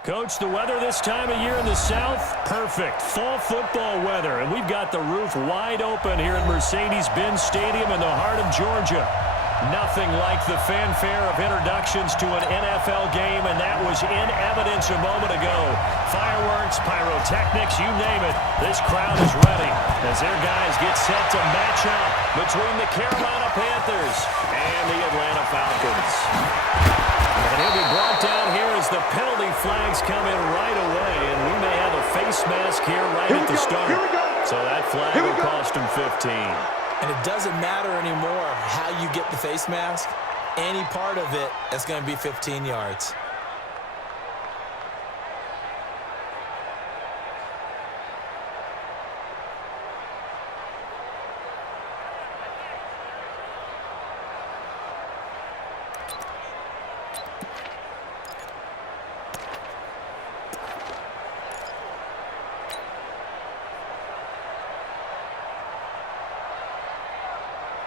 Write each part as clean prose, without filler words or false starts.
Coach, the weather this time of year in the South, perfect. Fall football weather, and we've got the roof wide open here at Mercedes-Benz Stadium in the heart of Georgia. Nothing like the fanfare of introductions to an NFL game, and that was in evidence a moment ago. Fireworks, pyrotechnics, you name it. This crowd is ready as their guys get set to match up between the Carolina Panthers and the Atlanta Falcons. And he'll be brought down here as the penalty flags come in right away, and we may have a face mask here right at the start. So that flag will cost him 15. And it doesn't matter anymore how you get the face mask. Any part of it is going to be 15 yards.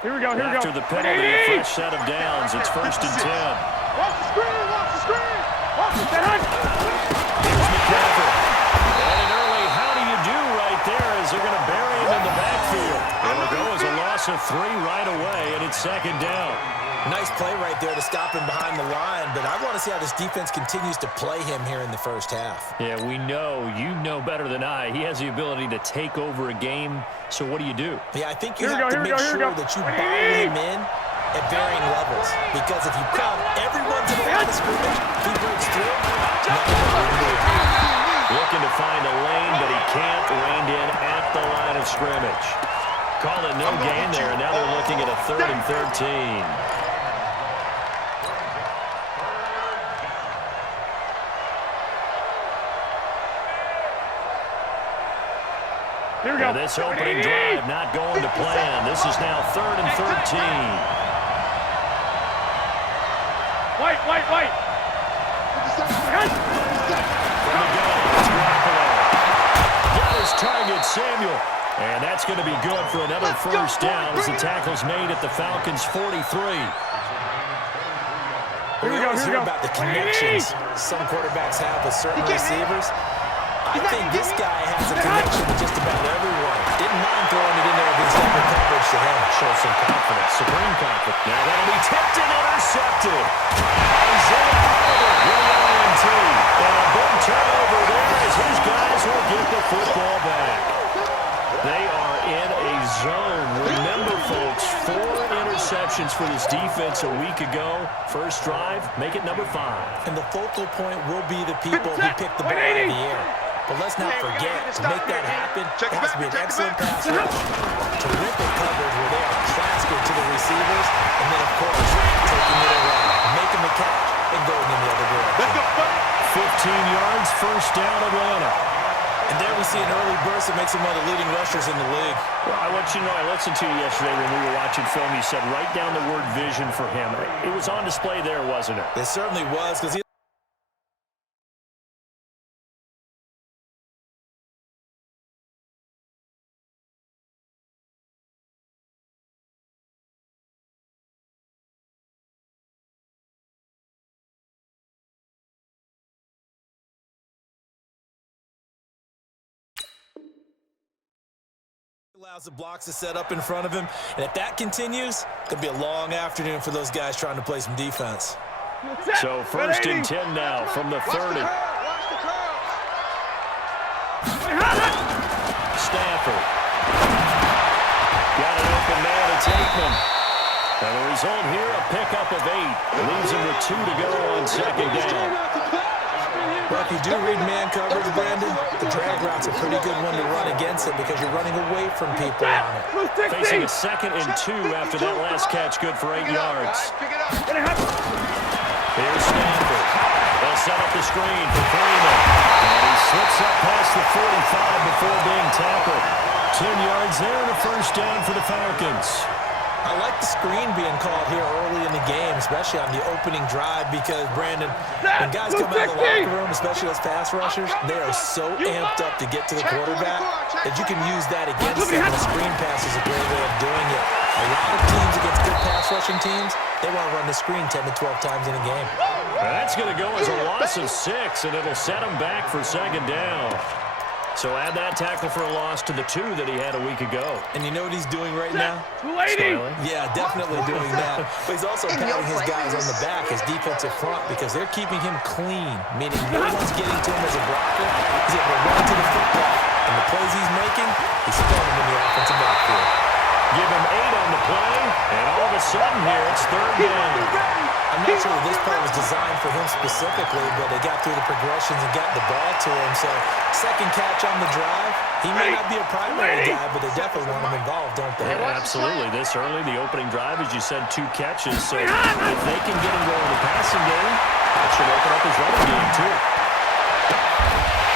Here we go, After the penalty, a fresh set of downs. It's 1st and 10. Watch the screen, watch the screen. Watch the screen. Here's McCaffrey. And an early how do you do right there as they're going to bury him in the backfield. It'll go as a loss of 3 right away, and it's 2nd down. Nice play right there to stop him behind the line, but I want to see how this defense continues to play him here in the first half. Yeah, we know. You know better than I. He has the ability to take over a game, so what do you do? Yeah, I think you have to make sure that you bottle him in at varying levels, because if you come everyone to the line of scrimmage, he breaks through. Looking to find a lane, but he can't. Reined in at the line of scrimmage. Call it no gain there, and now they're looking at a 3rd and 13. Here we go. This opening drive not going to plan. This is now 3rd and 13. White. From the gun, it's Garoppolo. Got his target, Samuel. And that's going to be good for another first down as the tackle's made at the Falcons' 43. We always hear about the connections some quarterbacks have with certain receivers. I think this guy has a connection with just about everyone. Didn't mind throwing it in there against double coverage to him. Show some confidence, supreme confidence. Now that'll be tipped and intercepted. Isaiah Oliver with the INT. And a big turnover there as his guys will get the football back. They are in a zone. Remember, folks, 4 interceptions for this defense a week ago. First drive, make it number 5. And the focal point will be the people who pick the ball in the air. But let's not forget, to make that happen, it has to be an excellent pass rush. Terrific coverage where they are plastered to the receivers. And then, of course, taking it away, making the catch, and going in the other direction. 15 yards, first down, Atlanta. And there we see an early burst that makes him one of the leading rushers in the league. Well, I want you to know, I listened to you yesterday when we were watching film. You said write down the word vision for him. It was on display there, wasn't it? It certainly was, because he allows the blocks to set up in front of him. And if that continues, it'll be a long afternoon for those guys trying to play some defense. So 1st and 10 now from the 30. Stafford. Got an open man, it's Aikman. And the result here, a pickup of 8. Leaves him with 2 to go on 2nd down. Well, if you do read man coverage, Brandon, the drag route's a pretty good one to run against it because you're running away from people on it. Facing a 2nd and 2 after that last catch, good for 8 yards. Here's Stanford. They'll set up the screen for Freeman. And he slips up past the 45 before being tackled. 10 yards there and a first down for the Falcons. I like the screen being called here early in the game, especially on the opening drive, because, Brandon, when guys come out of the locker room, especially those pass rushers, they are so amped up to get to the quarterback that you can use that against them. The screen pass is a great way of doing it. A lot of teams against good pass rushing teams, they want to run the screen 10 to 12 times in a game. That's going to go as a loss of 6, and it'll set him back for second down. So add that tackle for a loss to the 2 that he had a week ago. And you know what he's doing right now? Smiling. Yeah, definitely doing that. But he's also patting his guys on the back, his defensive front, because they're keeping him clean, meaning no one's getting to him as a blocker. He's able to run to the football. And the plays he's making, he's throwing them in the offensive backfield. Give him 8 on the play, and all of a sudden here, it's third down. I'm not sure this play was designed for him specifically, but they got through the progressions and got the ball to him. So second catch on the drive. He may not be a primary guy, but they definitely want him involved, don't they? Yeah, absolutely. This early, the opening drive, as you said, 2 catches. So if they can get him going in the passing game, that should open up his running game too.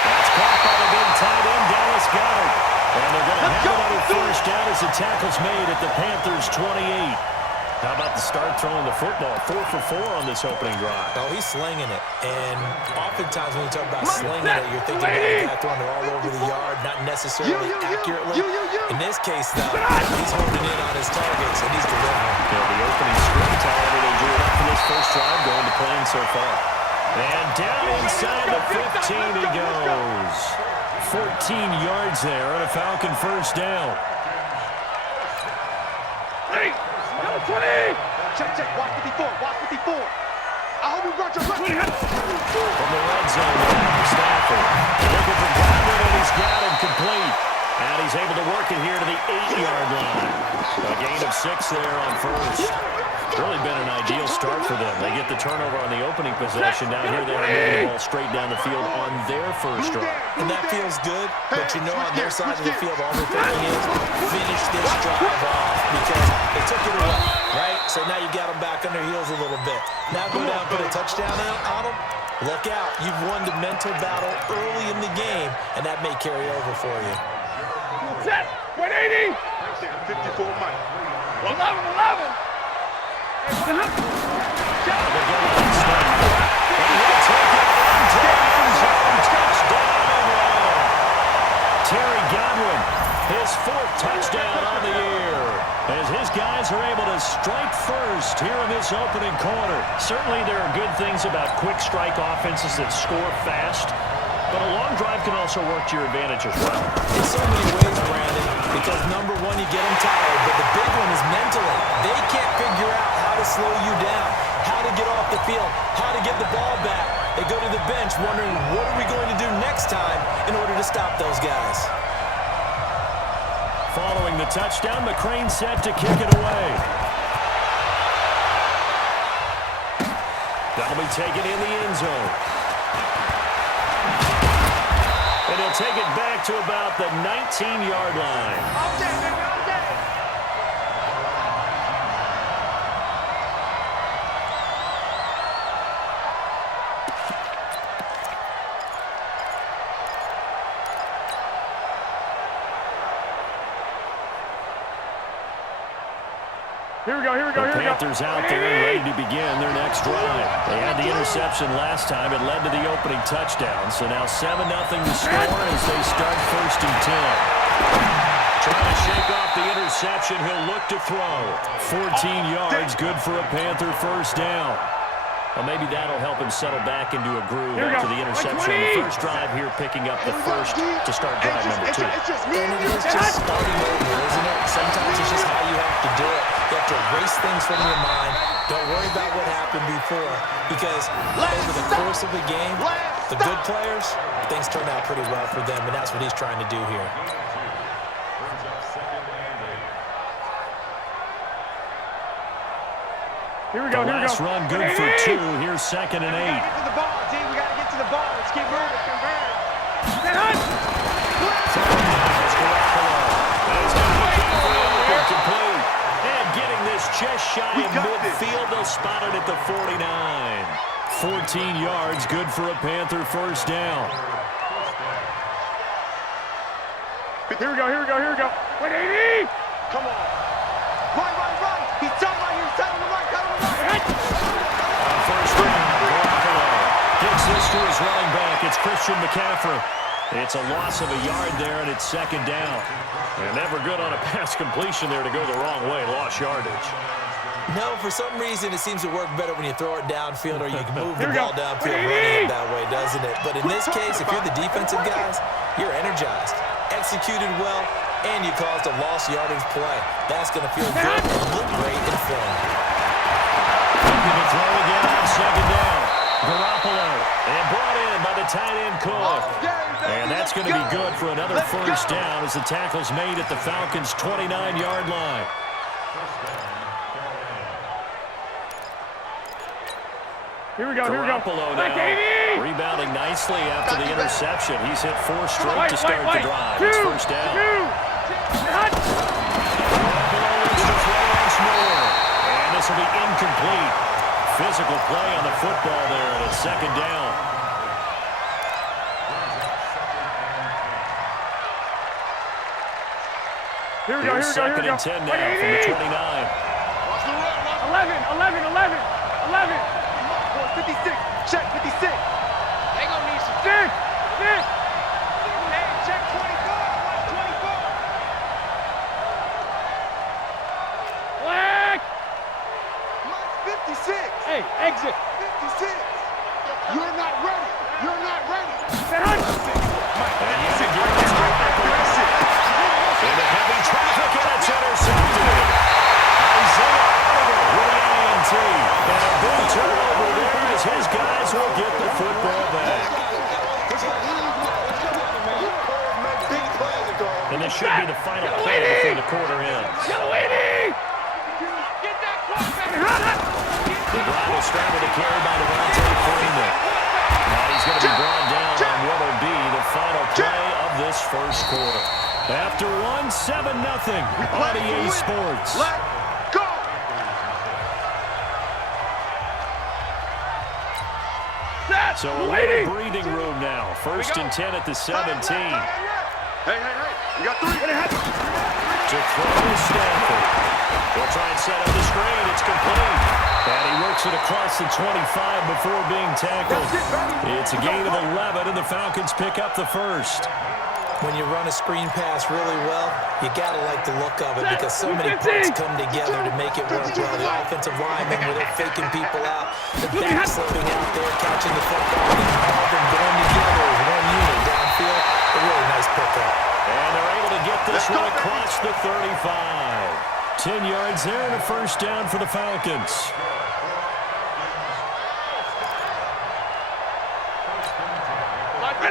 That's caught by the big tight end, Dallas Goedert. And they're going to have another first down as the tackle's made at the Panthers' 28. How about the start throwing the football? 4 for 4 on this opening drive. Oh, he's slinging it. And oftentimes when you talk about slinging it, you're thinking about a guy throwing it all over the yard, not necessarily accurately. In this case, though, he's holding in on his targets, and he's delivering. Yeah, the opening script, however, they drew it up for this first drive, going to plan so far. And down inside the 15 he goes. 14 yards there on a Falcon first down. 20! Check, watch 54, watch 54. I hope you brought your From the red zone, Stafford looking for Godwin, and he's got him complete. And he's able to work it here to the 8-yard line. A gain of 6 there on first. Really been an ideal start for them. They get the turnover on the opening possession. Now here they are moving the ball straight down the field on their first drive. And that feels good, but you know on their side of the field, all they're thinking is finish this drive off because they took it away, right? So now you got them back on their heels a little bit. Now go down, put a touchdown on them. Look out. You've won the mental battle early in the game, and that may carry over for you. Set, 180. 54 Mike. 11. Terry Godwin, his 4th touchdown on the year, as his guys are able to strike first here in this opening quarter. Certainly there are good things about quick strike offenses that score fast, but a long drive can also work to your advantage as well. In so many ways, Brandon, because number one, you get them tired, but the big one is mentally. They can't figure out how to slow you down, how to get off the field, how to get the ball back. They go to the bench wondering, what are we going to do next time in order to stop those guys? Following the touchdown, McCrane set to kick it away. That'll be taken in the end zone. And he'll take it back to about the 19-yard line. All day, baby, all day. Here we go. The Panthers out there and ready to begin their next drive. They had the interception last time. It led to the opening touchdown. So now 7-0 to score as they start 1st and 10. Trying to shake off the interception. He'll look to throw. 14 yards, good for a Panther first down. Well, maybe that'll help him settle back into a groove after the interception on the first drive here, picking up the first to start drive number 2. And it is just starting over, isn't it? Sometimes it's just how you have to do it. You have to erase things from your mind. Don't worry about what happened before, because over the course of the game, the good players, things turn out pretty well for them, and that's what he's trying to do here. Here we go. Last run good for 2. Here's 2nd and 8. We gotta get to the ball, G. We gotta get to the ball. Let's keep moving. Convert. Complete. And getting this just shy of midfield. They'll spot it at the 49. 14 yards, good for a Panther first down. Here we go. 180. Come on. Right. He's telling right here. He's telling him right. First down, Garoppolo gets this to his running back. It's Christian McCaffrey. It's a loss of a yard there, and it's 2nd down. And never good on a pass completion there to go the wrong way. Lost yardage. No, for some reason, it seems to work better when you throw it downfield or you can move the ball downfield running it that way, doesn't it? But in this case, if you're the defensive guys, you're energized, executed well, and you caused a lost yardage play. That's going to feel good and look great in film. Looking to throw again on second down. Garoppolo, and brought in by the tight end Cook. And that's going to be good for another first down as the tackle's made at the Falcons' 29-yard line. Here we go, Garoppolo now rebounding nicely after the interception. He's hit 4 straight to start the drive. It's first down. Garoppolo looks to throw once more. And this will be incomplete. Physical play on the football there, and it's second down. Here we go. Second and 10 now from the 29. 11. 56. Check 56. They gonna need some 6. Hey, check 24. 24. Black. 56. Hey, exit. 56. You're not ready. You're not ready. And yet again, it's into heavy traffic, and it's intercepted. Isaiah Oliver with the INT. And a big turnover there as his guys will get the football back. And this should be the final play before the quarter ends. The drive will start with a carry by Freeman. Now he's going to be brought down on what will be the final play of this first quarter. After 7-0 on EA Sports. Let's go! So a little breathing room now. First and 10 at the 17. Hey. We got 3. To throw to Stanford. They'll try and set up the screen. It's complete. And he works it across the 25 before being tackled. It's a gain of 11, and the Falcons pick up the first. When you run a screen pass really well, you got to like the look of it because so many parts come together to make it work well. The offensive linemen, where they're faking people out, the back slipping out there, catching the football, and all of them going together as one unit downfield. A really nice pickup. And they're able to get this one across the 35. 10 yards there and a first down for the Falcons.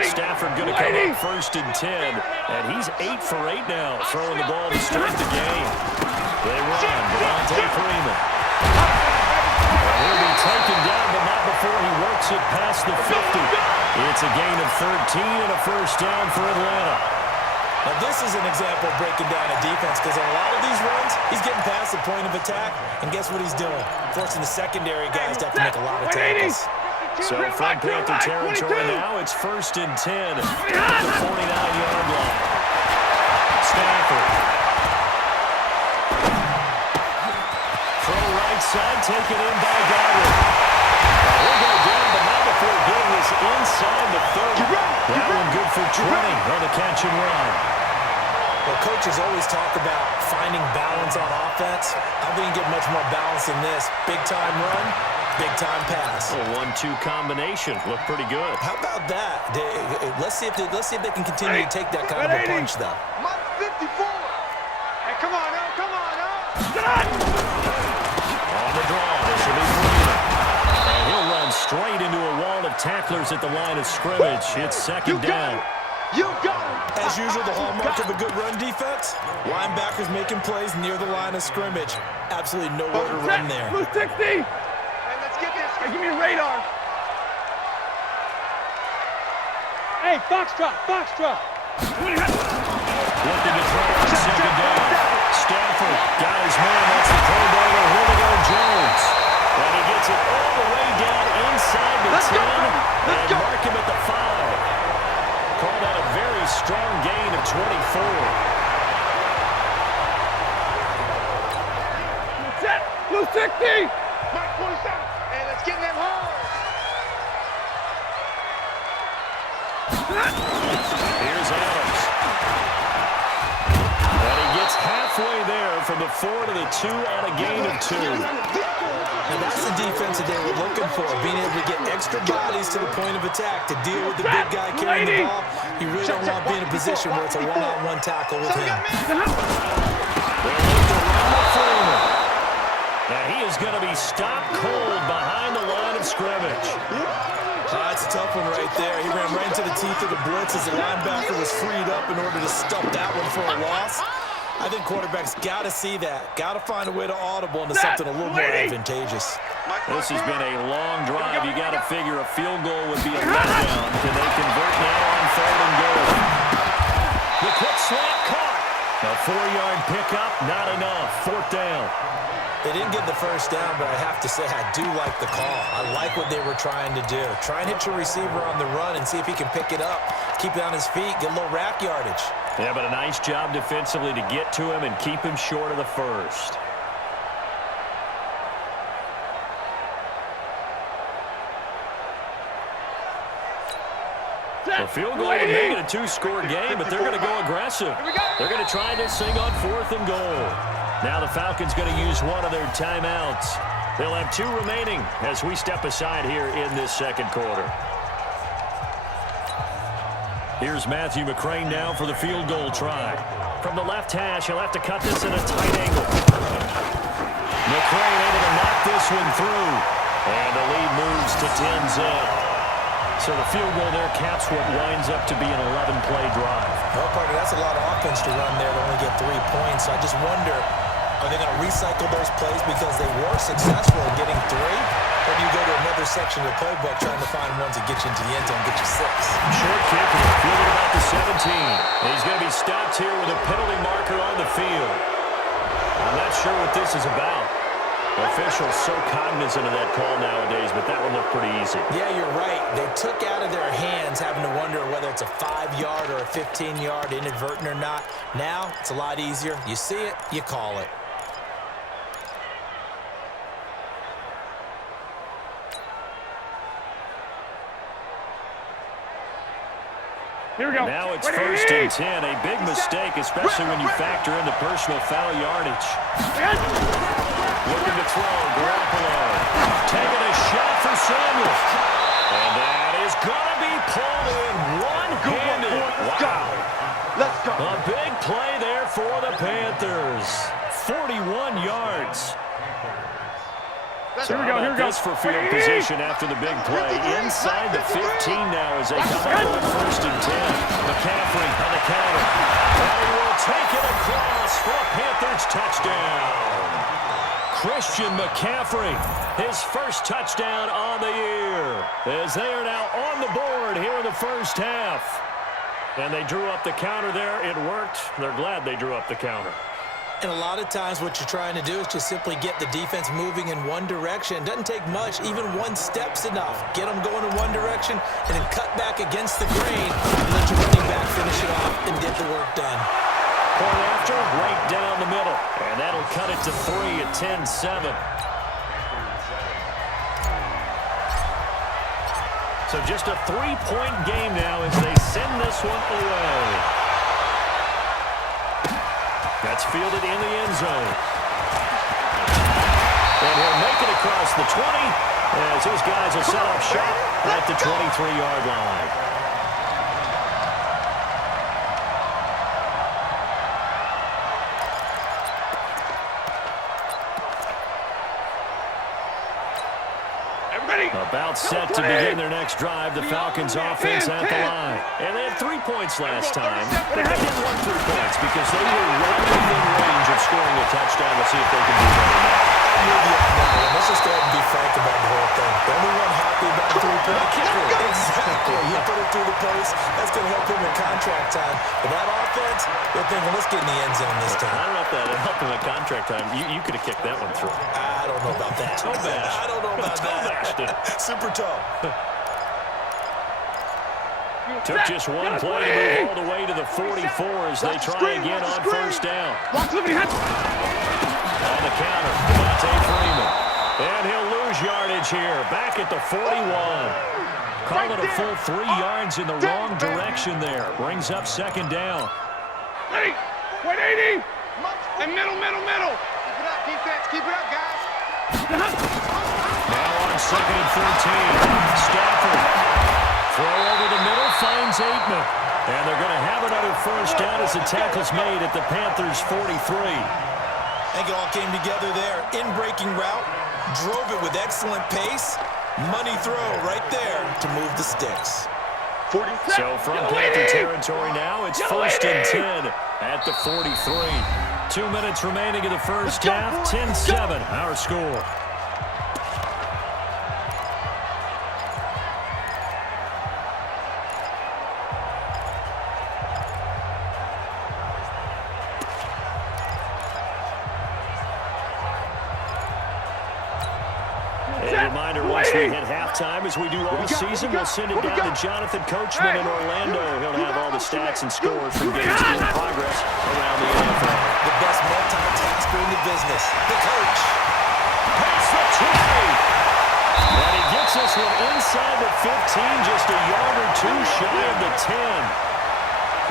Stafford going to come up first and 10, and he's 8 for 8 now, throwing the ball to start the game. They run, Freeman. And he'll be taken down, but not before he works it past the 50. It's a gain of 13 and a first down for Atlanta. Now this is an example of breaking down a defense because on a lot of these runs, he's getting past the point of attack, and guess what he's doing? Forcing the secondary guys to have to make a lot of tackles. So from Panther territory now, it's first and 10 at the 49-yard line. Stafford. Throw right side, taken in by Godwin. He'll go down, but not before getting this inside the 30. That one good for 20 on the catch and run. Well, coaches always talk about finding balance on offense. I think you get much more balance than this. Big-time run, big-time pass. A 1-2 combination. Looked pretty good. How about that? Let's see if they can continue to take that kind of a punch, though. 54. Hey, come on now. On the draw, this will be Freeman. And he'll run straight into a wall of tacklers at the line of scrimmage. It's second down. You got it. As usual, the hallmark of a good run defense, linebackers making plays near the line of scrimmage. Absolutely nowhere to run there. Blue 60. Hey, let's get this. Hey, give me a radar. Hey, Foxtrot. Looking to throw on second down. Stafford got his man. That's the Pro Bowler, Julio Jones. And he gets it all the way down inside the 10. And mark him at the 5. Called out a very strong gain of 24. Blue 60. Mike 27. Hey, let's get them home. Here's Adams. And he gets halfway there for from the 4 to the 2 on a gain of 2. And that's the defense that they were looking for, being able to get extra bodies to the point of attack to deal with the big guy carrying the ball. You really don't want to be in a position where it's a one-on-one tackle with him. Now he is going to be stopped cold behind the line of scrimmage. That's a tough one right there. He ran right into the teeth of the blitz as the linebacker was freed up in order to stop that one for a loss. I think quarterbacks got to see that. Got to find a way to audible into something a little more advantageous. This has been a long drive. You got to figure a field goal would be a letdown. Can they convert now on 3rd and goal? The quick slant caught. A 4-yard pickup, not enough. 4th down. They didn't get the first down, but I have to say I do like the call. I like what they were trying to do. Try and hit your receiver on the run and see if he can pick it up. Keep it on his feet, get a little rack yardage. Yeah, but a nice job defensively to get to him and keep him short of the first. A field goal would make it a 2-score game, but they're going to go aggressive. They're going to try this thing on 4th and goal. Now the Falcons going to use one of their timeouts. They'll have 2 remaining as we step aside here in this second quarter. Here's Matthew McCrane now for the field goal try. From the left hash, he'll have to cut this in a tight angle. McCrane able to knock this one through. And the lead moves to 10 zip. So the field goal there caps what winds up to be an 11-play drive. Well, partner, that's a lot of offense to run there to only get 3 points. So I just wonder, are they going to recycle those plays because they were successful in getting 3? Or do you go to another section of the playbook trying to find ones that get you into the end zone and get you 6? Short kick here, fielded about the 17. And he's going to be stopped here with a penalty marker on the field. I'm not sure what this is about. Officials so cognizant of that call nowadays, but that one looked pretty easy. Yeah, you're right. They took out of their hands having to wonder whether it's a 5-yard or a 15-yard, inadvertent or not. Now, it's a lot easier. You see it, you call it. Here we go. Now it's 1st and 10. A big mistake, especially when you factor in the personal foul yardage. Looking to throw, Garoppolo. Taking a shot for Samuel. And that is going to be pulled in one-handed. Wow. Let's go. A big play there for the Panthers. 41 yards. Here we go, here we go. This for field position after the big play. Inside the 15 now as they come up on 1st and 10. McCaffrey on the counter. And he will take it across for a Panthers touchdown. Christian McCaffrey, his first touchdown on the year, as they are now on the board here in the first half. And they drew up the counter there. It worked. They're glad they drew up the counter. And a lot of times what you're trying to do is just simply get the defense moving in one direction. It doesn't take much. Even 1 step's enough. Get them going in one direction and then cut back against the grain and let your running back finish it off and get the work done. Point after, right down the middle. And that'll cut it to 3 at 10-7. So just a 3-point game now as they send this one away. That's fielded in the end zone. And he'll make it across the 20 as his guys will set up shop at the 23-yard line. About set to begin their next drive, the Falcons offense at the line. And they had 3 points last time, but they didn't want 3 points because they were right within range of scoring a touchdown. Let's see if they can do better now. Let's just go ahead and be frank about the whole thing. The only one happy about 3 points. Exactly. He put it through the post. That's going to help him in contract time. But that offense, they're thinking, let's get in the end zone this time. I don't know if that helped him in contract time. You could have kicked that one through. I don't know about that. Toe bash. I don't know about that. Super toe. Took just one play to move all the way to the 44 as they try again on 1st down. On the counter, Devontae Freeman. And he'll lose yardage here. Back at the 41. Call it a full 3 yards in the wrong direction there. Brings up 2nd down. 180. And middle. Keep it up, defense. Keep it up, guys. Now on 2nd and 14. Stafford. Throw over the middle, finds Aitman. And they're going to have another first down as the tackle's made at the Panthers' 43. I think it all came together there. In-breaking route. Drove it with excellent pace. Money throw right there to move the sticks. So from Panther territory now, it's 1st and 10 at the 43. 2 minutes remaining in the first half. 10-7, our score. A reminder, once we hit halftime, as we do all season, we'll send it down to Jonathan Coachman in Orlando. He'll have all the stats and scores from games in progress around the NFL. The best multitasker in the business, the coach. Pass the 20. And he gets this one inside the 15, just a yard or two shy of the 10.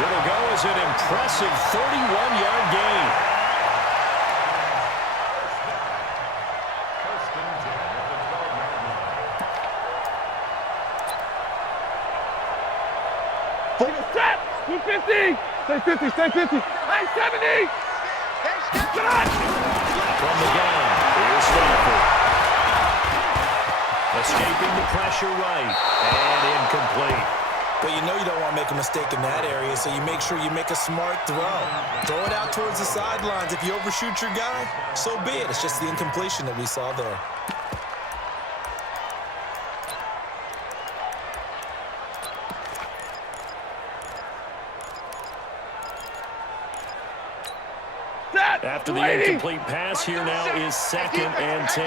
It'll go as an impressive 31-yard gain. Stay 50, stay 50. Hey, 70! From the gun, here's Stafford. Escaping the pressure right, and incomplete. But you know you don't want to make a mistake in that area, so you make sure you make a smart throw. Throw it out towards the sidelines. If you overshoot your guy, so be it. It's just the incompletion that we saw there. After the incomplete pass, here now is 2nd and 10.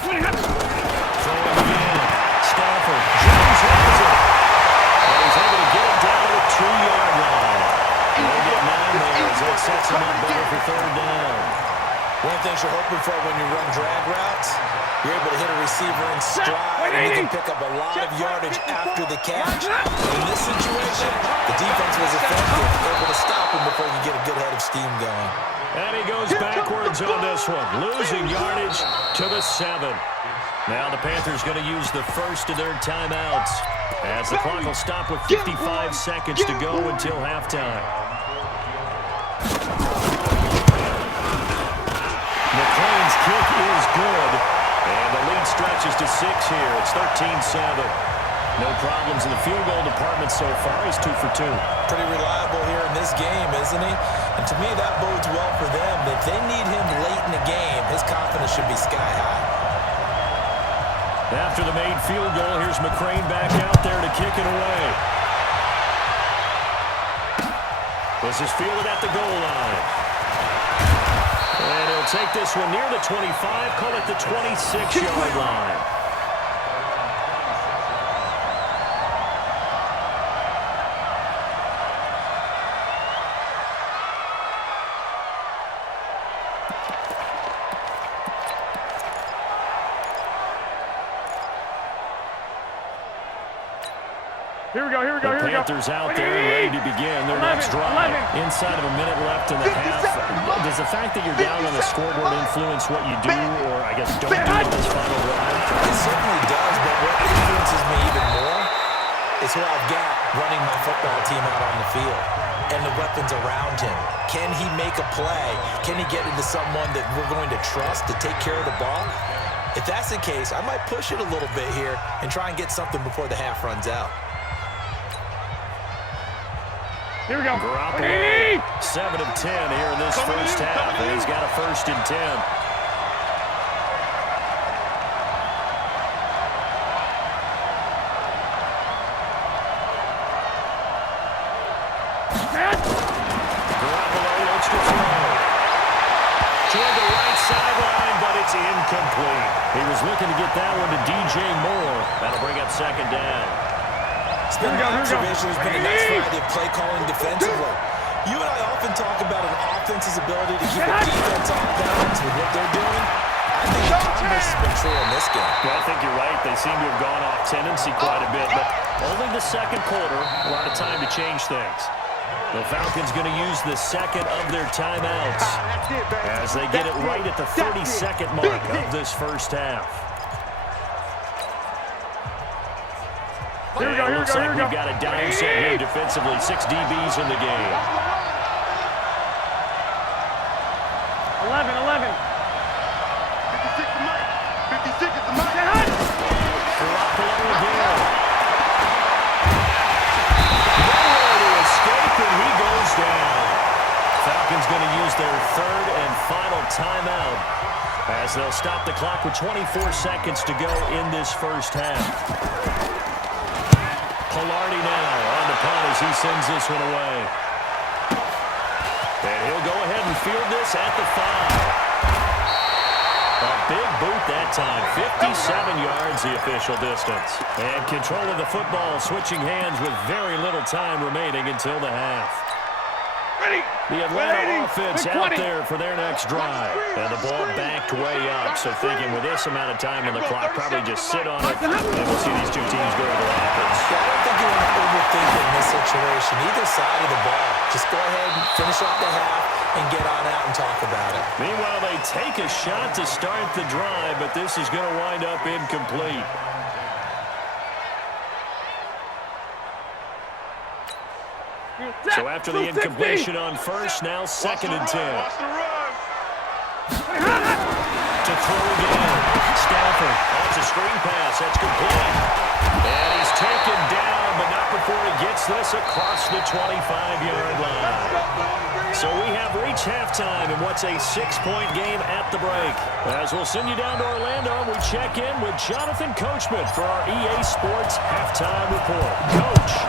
Throwing again. Stafford. Jones has it. And he's able to get it down to the 2-yard line. He'll get 9 there as that sets him up better for 3rd down. One of the things you're hoping for when you run drag routes, you're able to hit a receiver in stride, and you can pick up a lot of yardage after the catch. In this situation, the defense was effective, able to stop him before you get a good head of steam going. And he goes backwards on this one, losing yardage to the 7. Now the Panthers going to use the first of their timeouts as the clock will stop with 55 seconds to go until halftime. McLean's kick is good, and the lead stretches to 6 here. It's 13-7. No problems in the field goal department so far. He's 2 for 2. Pretty reliable here in this game, isn't he? And to me, that bodes well for them. If they need him late in the game, his confidence should be sky high. After the made field goal, here's McCrane back out there to kick it away. This is fielded at the goal line. And he'll take this one near the 25, call it the 26-yard line. Here we go. The Panthers out there ready to begin their next drive. Inside of a minute left in the half. Does the fact that you're down on the scoreboard influence what you do, or I guess don't do in this final drive? It certainly does, but what influences me even more is who I've got running my football team out on the field and the weapons around him. Can he make a play? Can he get into someone that we're going to trust to take care of the ball? If that's the case, I might push it a little bit here and try and get something before the half runs out. Here we go. Garoppolo, 7 of 10 here in this first half, and he's got a 1st and 10. Garoppolo looks to throw. Toward the right sideline, but it's incomplete. He was looking to get that one to DJ Moore. That'll bring up 2nd down. Spin observation has been a nice variety of play calling defensively. You and I often talk about an offense's ability to keep a defense off balance with what they're doing. I think the converse has been true in this game. Well, I think you're right. They seem to have gone off tendency quite a bit, but only the second quarter, a lot of time to change things. The Falcons going to use the second of their timeouts as they get it right at the 30-second mark of this first half. Here we go, here we looks go, like here we go. we've got a down set here defensively. 6 DBs in the game. 11. 56 is mine. 56 is the mine. Garoppolo again. Nowhere to escape, and he goes down. Falcons going to use their third and final timeout as they'll stop the clock with 24 seconds to go in this first half. Pilardi now on the punt as he sends this one away. And he'll go ahead and field this at the 5. A big boot that time. 57 yards the official distance. And control of the football switching hands with very little time remaining until the half. The Atlanta offense out there for their next drive. And the ball backed way up. So thinking with this amount of time on the clock, probably just sit on it. And we'll see these two teams go to the lockers. I don't think you want to overthink it in this situation. Either side of the ball. Just go ahead and finish off the half and get on out and talk about it. Meanwhile, they take a shot to start the drive, but this is going to wind up incomplete. So after the incompletion on first, now 2nd and 10. To throw again. Stafford off the screen pass. That's complete. And he's taken down, but not before he gets this across the 25-yard line. So we have reached halftime in what's a 6-point game at the break. As we'll send you down to Orlando, we check in with Jonathan Coachman for our EA Sports Halftime Report. Coach.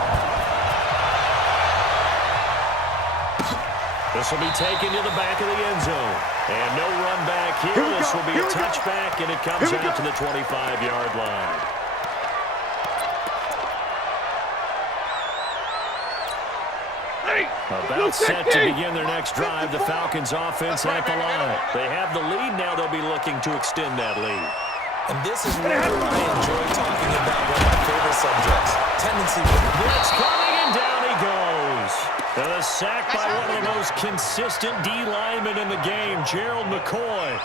This will be taken to the back of the end zone. And no run back here. This will be a touchback, and it comes out to the 25-yard line. About set to begin their next drive. The Falcons offense at the line. They have the lead. Now they'll be looking to extend that lead. And this is where I enjoy talking about one of my favorite subjects. Tendency with blitz coming, and down he goes. And a sack by one of the most consistent D linemen in the game, Gerald McCoy.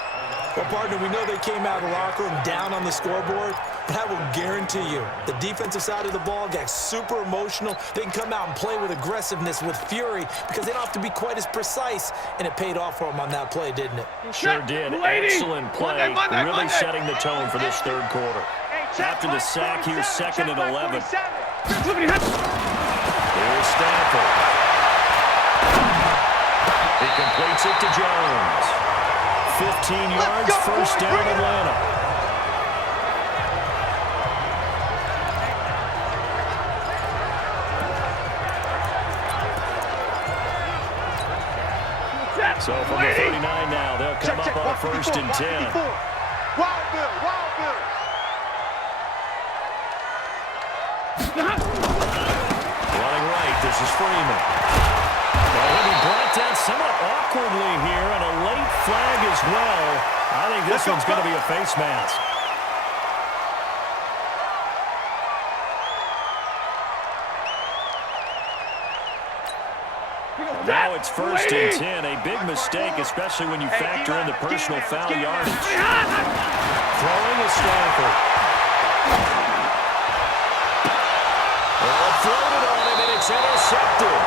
Well, partner, we know they came out of the locker room down on the scoreboard, but I will guarantee you the defensive side of the ball got super emotional. They can come out and play with aggressiveness, with fury, because they don't have to be quite as precise, and it paid off for them on that play, didn't it? Sure did. Excellent play, really setting the tone for this third quarter. After the sack, here's 2nd and 11. Here's Stafford. He completes it to Jones. 15 yards, first down, Atlanta. So from the 39 now, they'll come up on 1st and 10. Running right, this is Freeman. Well, he'll be brought down somewhat awkwardly here, and a late flag as well. I think this one's going to be a face mask. Now it's 1st and 10. A big mistake, especially when you factor in the personal foul yardage. Throwing is Stafford. Well, floated on him, and it's intercepted.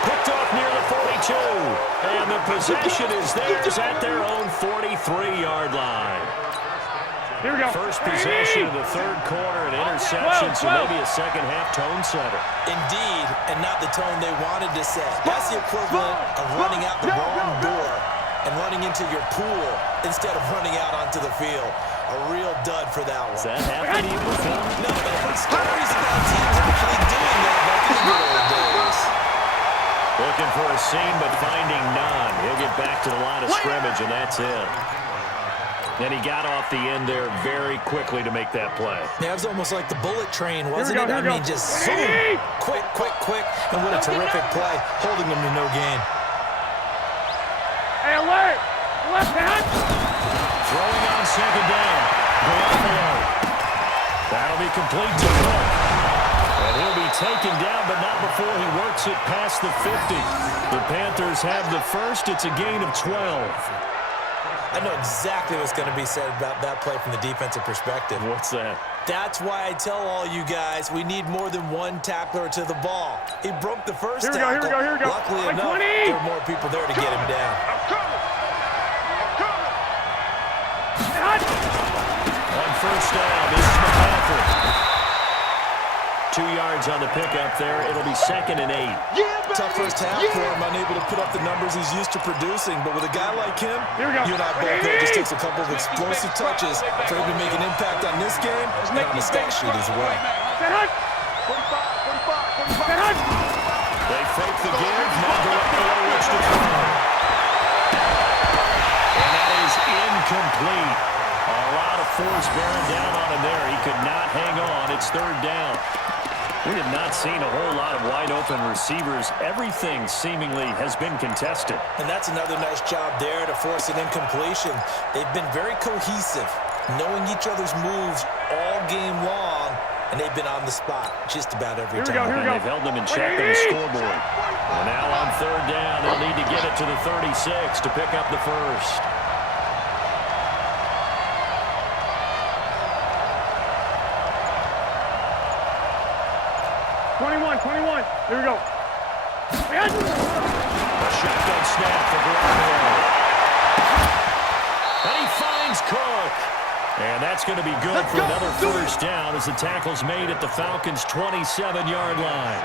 Picked off near the 42. And the possession is theirs at their own 43-yard line. Here we go. First possession of the third quarter, an interception, so maybe a second-half tone setter. Indeed, and not the tone they wanted to set. That's the equivalent of running out the wrong door and running into your pool instead of running out onto the field. A real dud for that one. Does that happen to you before? No, but I've heard stories about teams actually doing that back in the good old days. Looking for a seam, but finding none. He'll get back to the line of scrimmage, and that's it. And he got off the end there very quickly to make that play. Yeah, it was almost like the bullet train, wasn't it? I mean, just zoom, quick, quick, quick. And what a terrific play, holding them to no gain. Hey, alert! Left hand! Throwing on 2nd down. Garoppolo. That'll be complete to Cook. And he'll be taken down, but not before he works it past the 50. The Panthers have the first. It's a gain of 12. I know exactly what's going to be said about that play from the defensive perspective. What's that? That's why I tell all you guys we need more than one tackler to the ball. He broke the first tackle. Here we go. Luckily enough, there were more people there to get him down. On first down, this is McCaffrey. 2 yards on the pickup there. It'll be 2nd and 8. Tough first half for him, unable to put up the numbers he's used to producing. But with a guy like him, you and I both know it just takes a couple of explosive touches for him to make an impact on this game and on the stat sheet as well. They fake the give, now direct below which to throw. And that is incomplete. A lot of force bearing down on him there. He could not hang on. It's 3rd down. We have not seen a whole lot of wide-open receivers. Everything seemingly has been contested. And that's another nice job there to force an incompletion. They've been very cohesive, knowing each other's moves all game long, and they've been on the spot just about every time. And they've held them in check on the scoreboard. And now on 3rd down, they'll need to get it to the 36 to pick up the first. 21. Here we go. A shotgun snap for Garoppolo. And he finds Cook. And that's going to be good for another first down as the tackle's made at the Falcons' 27-yard line.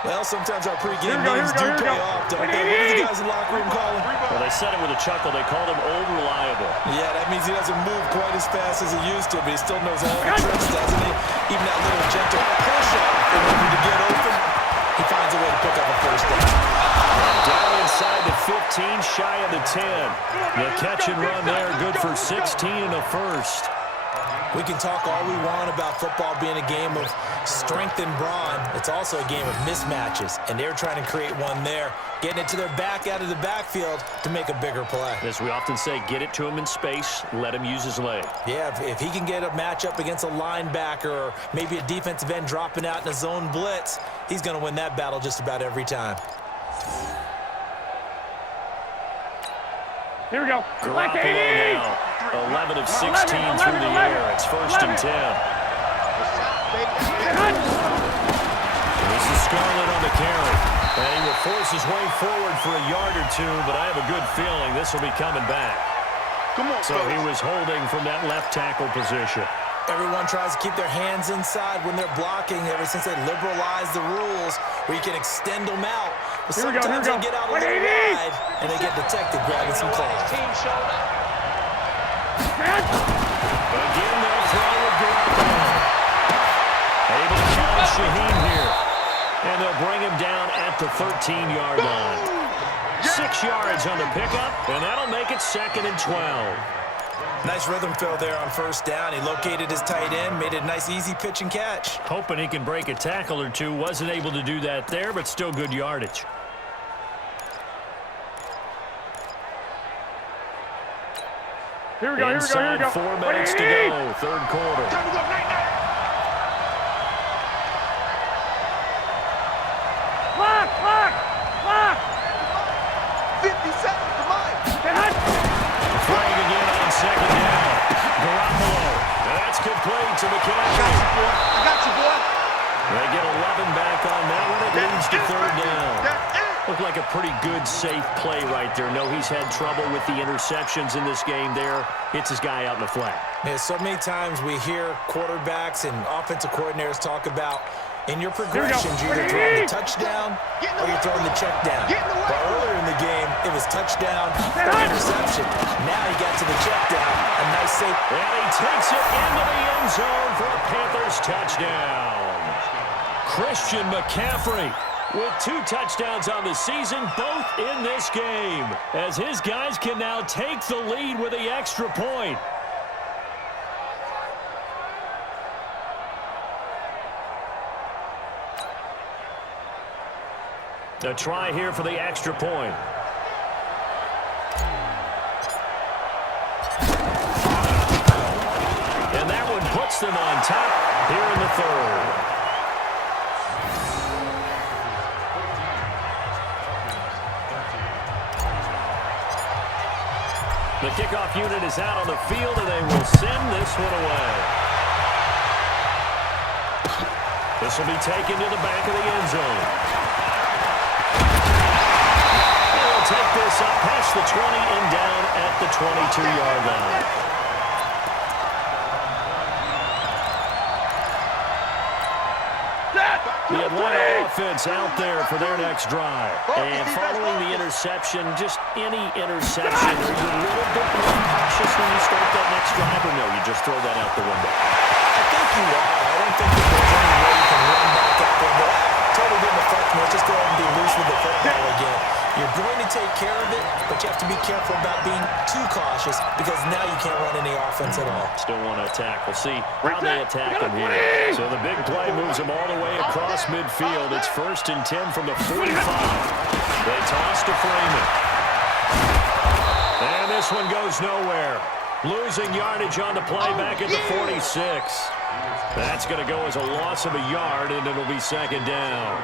Well, sometimes our pregame meetings do pay off, don't they? What do the guys in the locker room call him? Well, they said it with a chuckle. They called him old reliable. Yeah, that means he doesn't move quite as fast as he used to, but he still knows all the tricks, doesn't he? Even that little gentle push-up in order to get open, he finds a way to pick up a first down. Down inside the 15, shy of the 10. The catch and run there, good for 16 and a first. We can talk all we want about football being a game of strength and brawn. It's also a game of mismatches, and they're trying to create one there, getting it to their back out of the backfield to make a bigger play. As we often say, get it to him in space, let him use his leg. Yeah, if he can get a matchup against a linebacker or maybe a defensive end dropping out in a zone blitz, he's going to win that battle just about every time. Here we go. Garoppolo now, 11 of 16 through the air. It's 1st and 10. This is Scarlett on the carry. And he will force his way forward for a yard or two, but I have a good feeling this will be coming back. So he was holding from that left tackle position. Everyone tries to keep their hands inside when they're blocking ever since they liberalized the rules where you can extend them out. But sometimes they get out a little wide and they get detected grabbing some claws. Again, they'll throw with Garoppolo. Able to challenge Shaheen here. And they'll bring him down at the 13-yard line. 6 yards on the pickup, and that'll make it 2nd and 12. Nice rhythm fill there on first down. He located his tight end, made it a nice easy pitch and catch. Hoping he can break a tackle or two. Wasn't able to do that there, but still good yardage. Here we go. Inside 4 minutes to go, 3rd quarter. Lock! 50 seconds to mine. Flag again on 2nd down. Garoppolo. That's complete to McCaffrey. I got you, boy. They get 11 back on that one. It leads to 3rd down. Looked like a pretty good, safe play right there. No, he's had trouble with the interceptions in this game there. Hits his guy out in the flat. Yeah, so many times we hear quarterbacks and offensive coordinators talk about in your progressions, you're either throwing the touchdown or you're throwing the check down. But earlier in the game, it was touchdown or interception. Now he got to the check down. A nice save. And he takes it into the end zone for a Panthers touchdown. Christian McCaffrey with 2 touchdowns on the season, both in this game, as his guys can now take the lead with the extra point. A try here for the extra point. And that one puts them on top here in the 3rd. The kickoff unit is out on the field, and they will send this one away. This will be taken to the back of the end zone. They'll take this up past the 20 and down at the 22-yard line. The Atlanta offense out there for their next drive. And following the interception, just any interception, are you a little bit more cautious when you start that next drive, or no, you just throw that out the window? I think you are. I don't think that there's any way you can run back out there and go, totally didn't affect me. Let's just go ahead and be loose with the football again. You're going to take care of it, but you have to be careful about being too cautious because now you can't run any offense at all. Still want to attack. We'll see how they attack him here. So the big play moves him all the way across midfield. It's 1st and 10 from the 45. They toss to Freeman. And this one goes nowhere. Losing yardage on the play back at the 46. That's going to go as a loss of a yard, and it'll be 2nd down.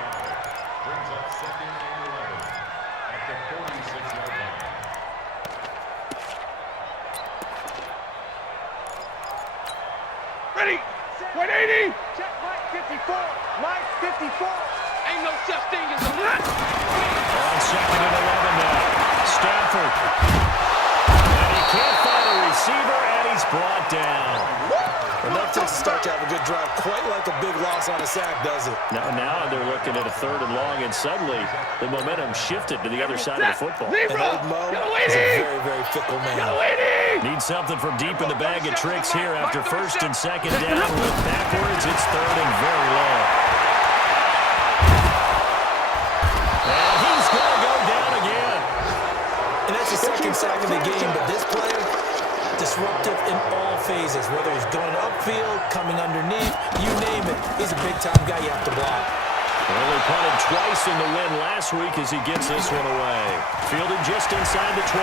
Ready? 180. Check Mike 54. Mike 54. Ain't no such thing as a run. On 2nd and 11 now. Stafford. And he can't find a receiver, and he's brought down. And that doesn't start to have a good drive, quite like a big loss on a sack, does it? Now they're looking at a 3rd and long, and suddenly the momentum shifted to the other side of the football. And old Mo is a very, very fickle man. Need something from deep in the bag of tricks here after 1st and 2nd down. Look backwards, it's 3rd and very long. And he's going to go down again. And that's the 2nd sack of the game, but this player, disruptive in all phases, whether he's going upfield, coming underneath, you name it. He's a big-time guy you have to block. Well, he punted twice in the win last week as he gets this one away. Fielded just inside the 20.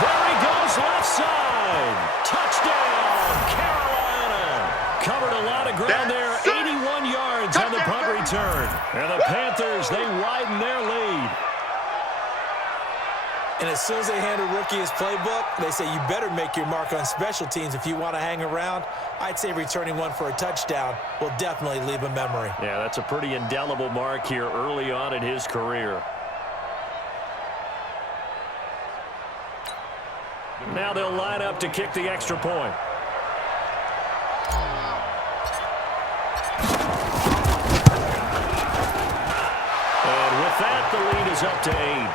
There he goes left side. Touchdown, Carolina. Covered a lot of ground there. 81 yards on the punt return. And the Panthers, they widen their lead. And as soon as they hand a rookie his playbook, they say you better make your mark on special teams if you want to hang around. I'd say returning one for a touchdown will definitely leave a memory. Yeah, that's a pretty indelible mark here early on in his career. Now they'll line up to kick the extra point. And with that, the lead is up to 8.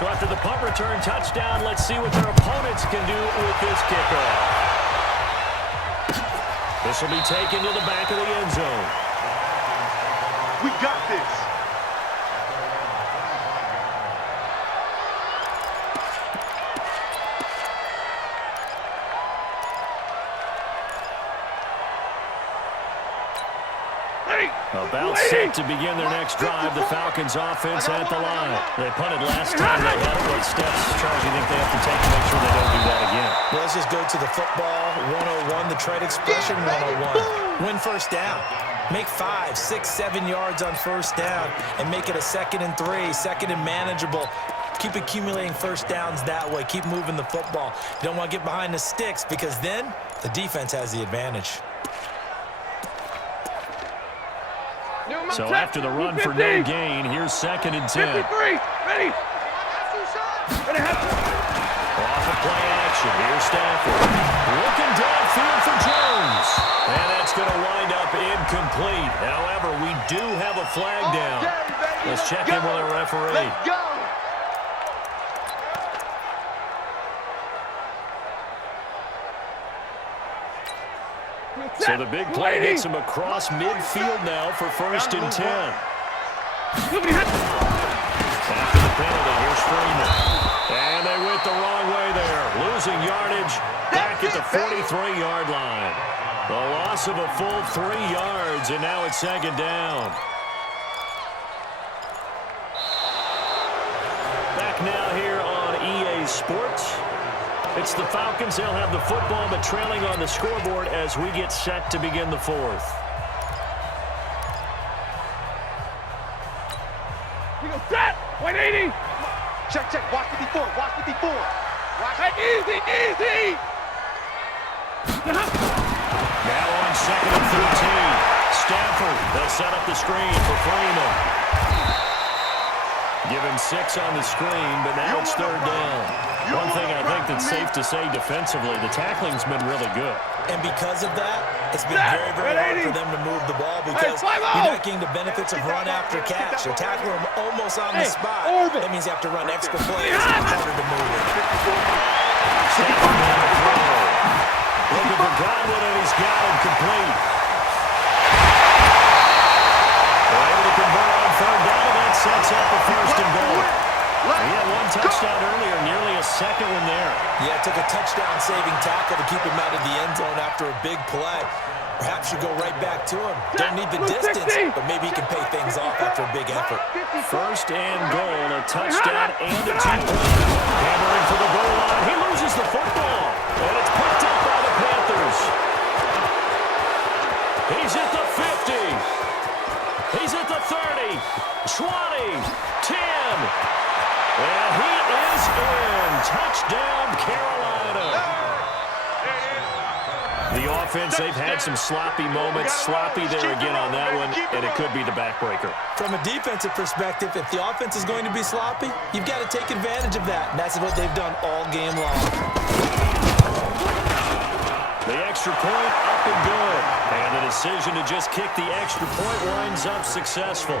So after the punt return touchdown, let's see what their opponents can do with this kickoff. This will be taken to the back of the end zone. We got this. About set to begin their next drive, the Falcons offense at the line. They punted last time they had it. What steps, Charles, you think they have to take to make sure they don't do that again? Well, let's just go to the football 101, the trade expression 101. Win 1st down. Make 5, 6, 7 yards on 1st down and make it a 2nd and 3, 2nd and manageable. Keep accumulating 1st downs that way. Keep moving the football. You don't want to get behind the sticks because then the defense has the advantage. So after the run for no gain, here's 2nd and 10. 53, ready. Off of play action, here's Stafford. Looking downfield for Jones. And that's going to wind up incomplete. However, we do have a flag down. Let's check in with our referee. Let's go. So the big play hits him across midfield now for 1st and 10. After the penalty, here's Freeman. And they went the wrong way there. Losing yardage back at the 43-yard line. The loss of a full 3 yards, and now it's 2nd down. Back now here sports. It's the Falcons. They'll have the football, but trailing on the scoreboard as we get set to begin the fourth. He goes set. 180. Check, check. Watch me before. Watch me before. Watch me. Easy, easy. Now on 2nd and 13. Stafford, they'll set up the screen for Freeman. Give him 6 on the screen, but now it's 3rd down. One thing I think that's safe to say defensively, the tackling's been really good. And because of that, it's been very, very hard for them to move the ball because you're not getting the benefits of run after catch. You're tackling them almost on the spot. That means you have to run extra plays. It's harder to move it. Stafford on the throw. Looking for Godwin, and he's got him complete. They're able to convert on 3rd down, and that sets up a 1st and goal. He had 1 touchdown earlier, nearly a 2nd one there. Yeah, it took a touchdown-saving tackle to keep him out of the end zone after a big play. Perhaps you go right back to him. Don't need the distance, but maybe he can pay things off after a big effort. 1st and goal, a touchdown and a 2-point. Hammering for the goal line. He loses the football, and it's picked up by the Panthers. He's at the 50. He's at the 30, 20, 10. And he is in. Touchdown, Carolina. The offense, they've had some sloppy moments. Sloppy there again on that one, and it could be the backbreaker. From a defensive perspective, if the offense is going to be sloppy, you've got to take advantage of that, and that's what they've done all game long. The extra point up and good. And the decision to just kick the extra point winds up successful.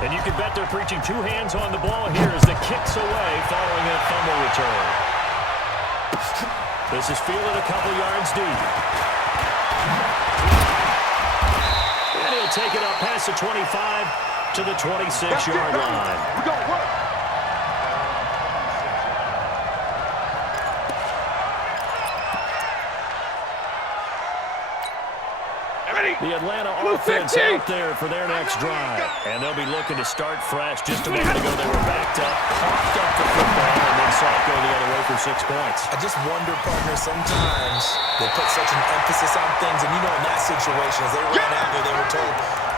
And you can bet they're preaching 2 hands on the ball here as the kick's away following that fumble return. This is fielded a couple yards deep. And he'll take it up past the 25 to the 26-yard line. We go work. The Atlanta offense out there for their next drive. And they'll be looking to start fresh. Just a moment ago, they were backed up, coughed up the football, and then saw it go the other way for 6 points. I just wonder, partner, sometimes they put such an emphasis on things. And, you know, in that situation, as they ran out there, they were told,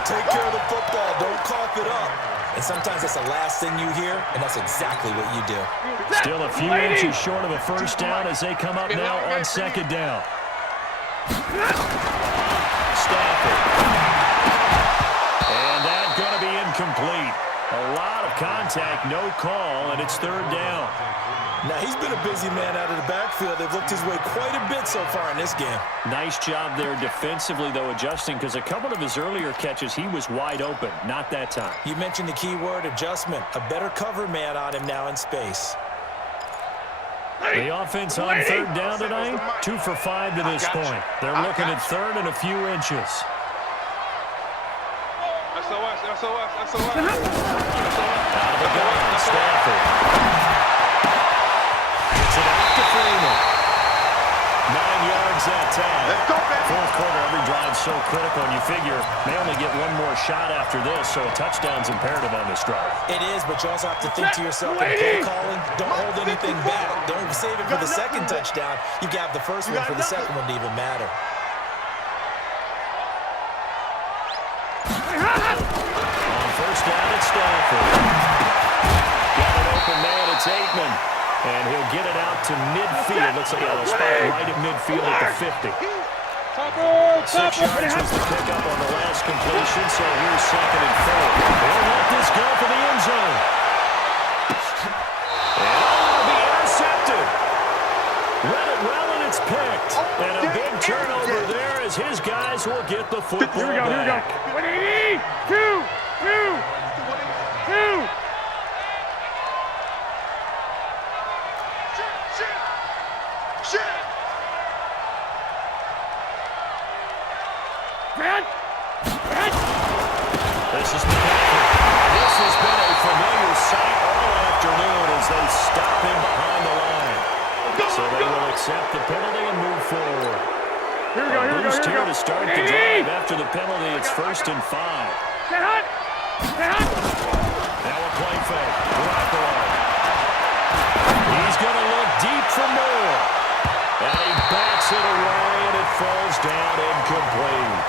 take care of the football, don't cough it up. And sometimes that's the last thing you hear, and that's exactly what you do. Still a few inches short of a 1st down as they come up now on 2nd down. Stafford. And that's going to be incomplete. A lot of contact, no call, and it's 3rd down. Now, he's been a busy man out of the backfield. They've looked his way quite a bit so far in this game. Nice job there defensively, though, adjusting, because a couple of his earlier catches, he was wide open. Not that time. You mentioned the key word, adjustment. A better cover man on him now in space. The offense on 3rd down tonight, 2 for 5 to this point. They're looking at 3rd and a few inches. SOS, SOS, SOS. Out of the gun, Stafford. Gets it out to Freeman. 9 yards that time. 4th quarter, every drive so critical, and you figure they only get 1 more shot after this, so a touchdown's imperative on this drive. It is, but you also have to think to yourself in play calling, don't hold anything back. Don't save it for the 2nd touchdown. You got the 1st one for the 2nd one to even matter. On 1st down, it's Stafford. Got an open man, it's Aikman. And he'll get it out to midfield. Looks like a spot right at midfield at the 50. 6 yards was the pickup on the last completion, so here's 2nd and 4. They'll let this go for the end zone. And it'll be intercepted. Read it well, and it's picked. And a big turnover there as his guys will get the football back. Here we go. 180, 2. This is McCaffrey. This has been a familiar sight all afternoon as they stop him behind the line. So they will accept the penalty and move forward. Here we go. Boost here to start the drive. After the penalty, it's 1st and 5. Get hot. Now a play fake. He's going to look deep for more. And he backs it away, and it falls down incomplete.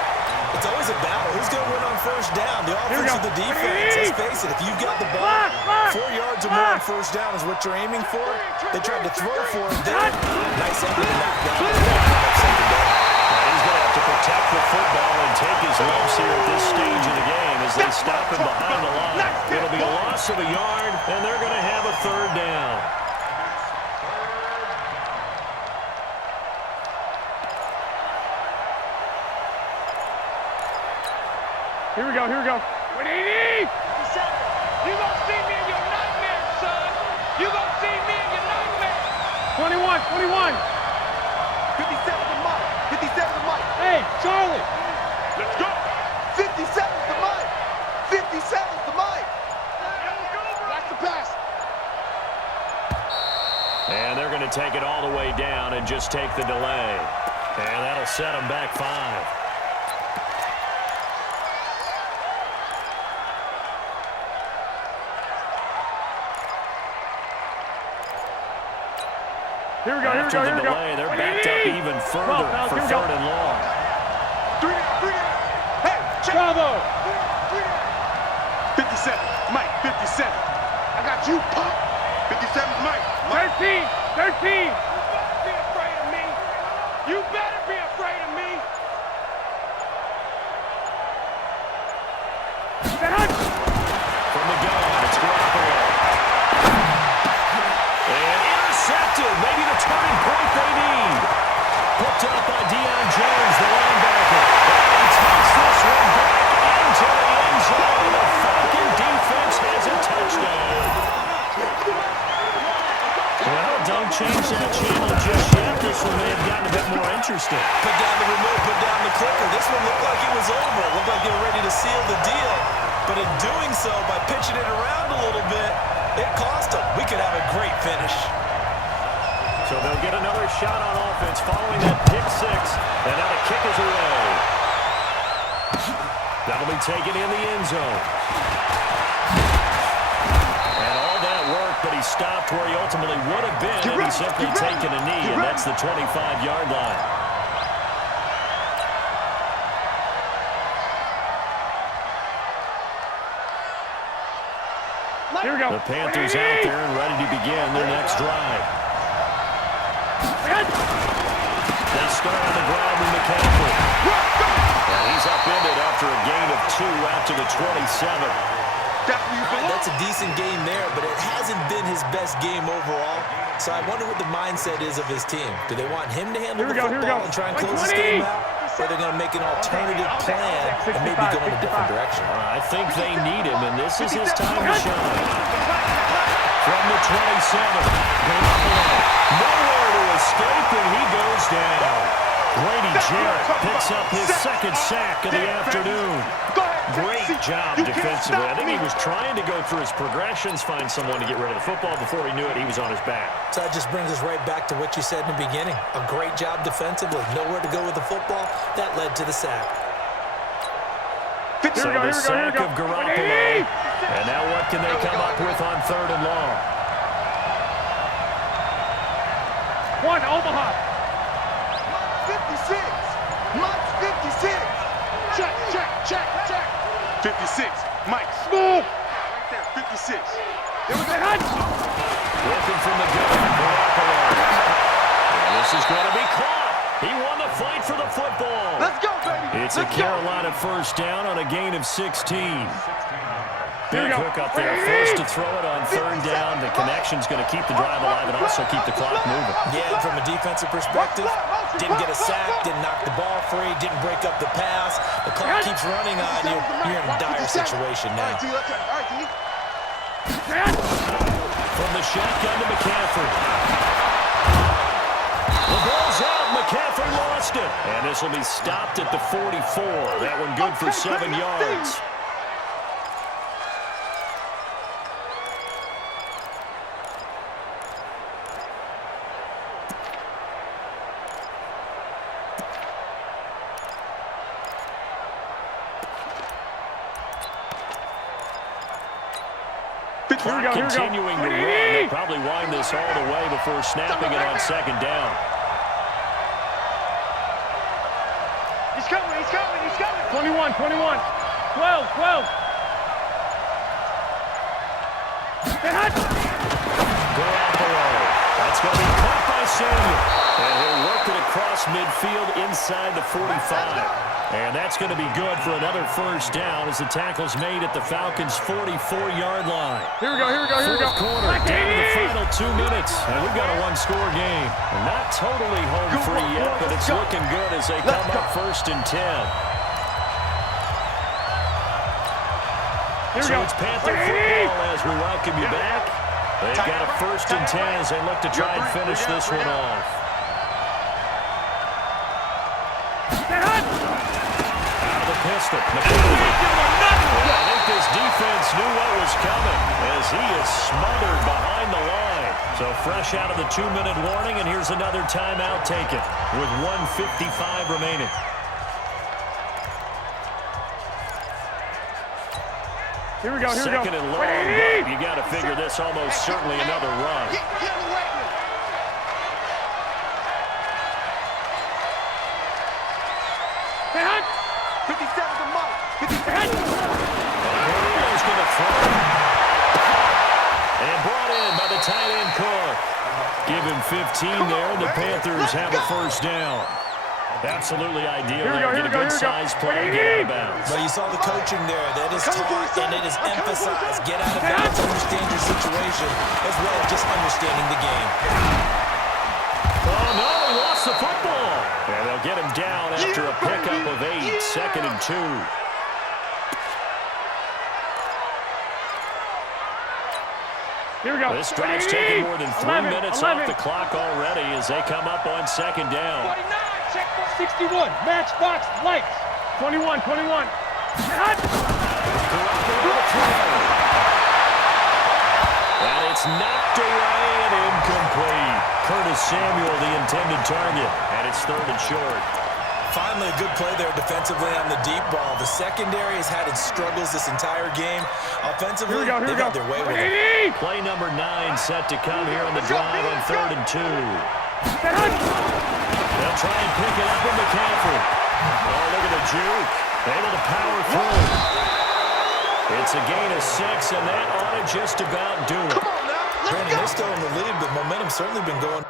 It's always a battle. Who's going to win on first down? The offense or the defense? Let's face it, if you've got the ball, 4 yards or more on first down is what you're aiming for. They tried to throw for it there. Nice effort to knock down. He's going to have to protect the football and take his lumps here at this stage of the game as they stop him behind the line. It'll be a loss of a yard, and they're going to have a third down. Here we go, here we go. 180! You gonna see me in your nightmare, son. You gonna see me in your nightmare. 21. 57 to Mike. 57 to Mike. Hey, Charlie. Let's go. 57 to Mike. 57 to Mike. Watch the pass. And they're going to take it all the way down and just take the delay. And that'll set them back 5. Here we go, After the delay, they're backed up even further for third and long. 3 down. Hey, check. Bravo. 57. Mike, 57. I got you, Pop. 57, Mike. 13. Be afraid of me. You better be afraid of me. From the gun, it's Garoppolo. And intercepted. Maybe the turning point they need. Picked up by Deion Jones, the linebacker. And he takes this one back into the end zone. The Falcon defense has a touchdown. Well, don't change that channel just yet. This one may have gotten a bit more interesting. Put down the remote, put down the clicker. This one looked like it was over. It looked like they were ready to seal the deal. But in doing so, by pitching it around a little bit, it cost them. We could have a great finish. So they'll get another shot on offense following that pick 6. And now the kick is away. That'll be taken in the end zone. And all that work, but he stopped where he ultimately would have been had he simply taken a knee, and that's the 25-yard line. Here we go. The Panthers out there and ready to begin their next drive. They start on the ground with McCaffrey. And he's upended after a gain of 2 after the 27. That's a decent game there, but it hasn't been his best game overall. So I wonder what the mindset is of his team. Do they want him to handle the football and try and close this game out? Or are they going to make an alternative plan and maybe go in a different direction? I think they need him, and this is his time to shine. From the 27, nowhere to escape, and he goes down. Grady Jarrett picks up his second sack of the afternoon. Great job defensively. I think he was trying to go through his progressions, find someone to get rid of the football. Before he knew it, he was on his back. So that just brings us right back to what you said in the beginning. A great job defensively. Nowhere to go with the football. That led to the sack. So the sack of Garoppolo. And now what can they come up with on third and long? 1, Omaha. 56. Mike's 56. Check. 56. Mike. Smooth. Right there. 56. There was a hunt. Working from the gun, Garoppolo. And this is going to be caught. He won the fight for the football. Let's go, baby. It's a Carolina first down on a gain of 16. Big hook up there, forced to throw it on third down. The connection's going to keep the drive alive and also keep the clock moving. Yeah, and from a defensive perspective, didn't get a sack, didn't knock the ball free, didn't break up the pass. The clock keeps running on you. You're in a dire situation now. From the shotgun to McCaffrey. The ball's out. McCaffrey lost it. And this will be stopped at the 44. That one good for 7 yards. Clock continuing to run. They'll probably wind this all the way before snapping it on second down. He's coming, he's coming, he's coming. 21, 12. Garoppolo. That's going to be caught by Samuel. And he'll work it across midfield inside the 45. And that's going to be good for another first down as the tackle's made at the Falcons' 44-yard line. Here we go. Fourth quarter, down to the final 2 minutes. And we've got a one-score game. And not totally home free yet, but it's looking good as they come up 1st and 10. So it's Panther football as we welcome you back. They've got a 1st and 10 as they look to try and finish this one off. Out of the pistol. I think this defense knew what was coming as he is smothered behind the line. So fresh out of the 2-minute warning, and here's another timeout taken with 1:55 remaining. Here we go. Second and long, but you got to figure this almost certainly another run. Get away with it. Hey, Hunt. 57 to Mike. 57. He's going to throw. And brought in by the tight end Cook. Give him 15 there, and the Panthers have a first down. Absolutely ideal there. Get a good size play, get out of bounds. But you saw the coaching there. That is taught and it is emphasized. Get out of bounds, understand your situation, as well as just understanding the game. Oh, no, he lost the football. And they'll get him down after a pickup of 8, 2nd and 2. Here we go. This drive's taking more than 3 minutes off the clock already as they come up on second down. 61, matchbox lights. 21. And it's knocked away and incomplete. Curtis Samuel, the intended target, and it's 3rd and short. Finally, a good play there defensively on the deep ball. The secondary has had its struggles this entire game. Offensively, they've got their way with it. Play number 9 set to come here on the drive on 3rd and 2. They'll try and pick it up with McCaffrey. Oh, look at the juke. Able to power through. It's a gain of 6, and that ought to just about do it. Come on now. Brandon, they're still in the lead, but momentum's certainly been going.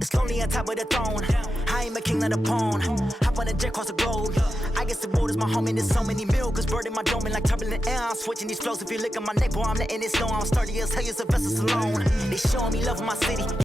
It's lonely on top of the throne. I am a king, not a pawn. Hop on a jet across the globe. I guess the world is my home and there's so many milk. Bird in my dome and like turbulent air. I'm switching these flows. If you look at my neck, boy, I'm letting it snow. I'm sturdy as hell as a vessel alone. They showing me love in my city.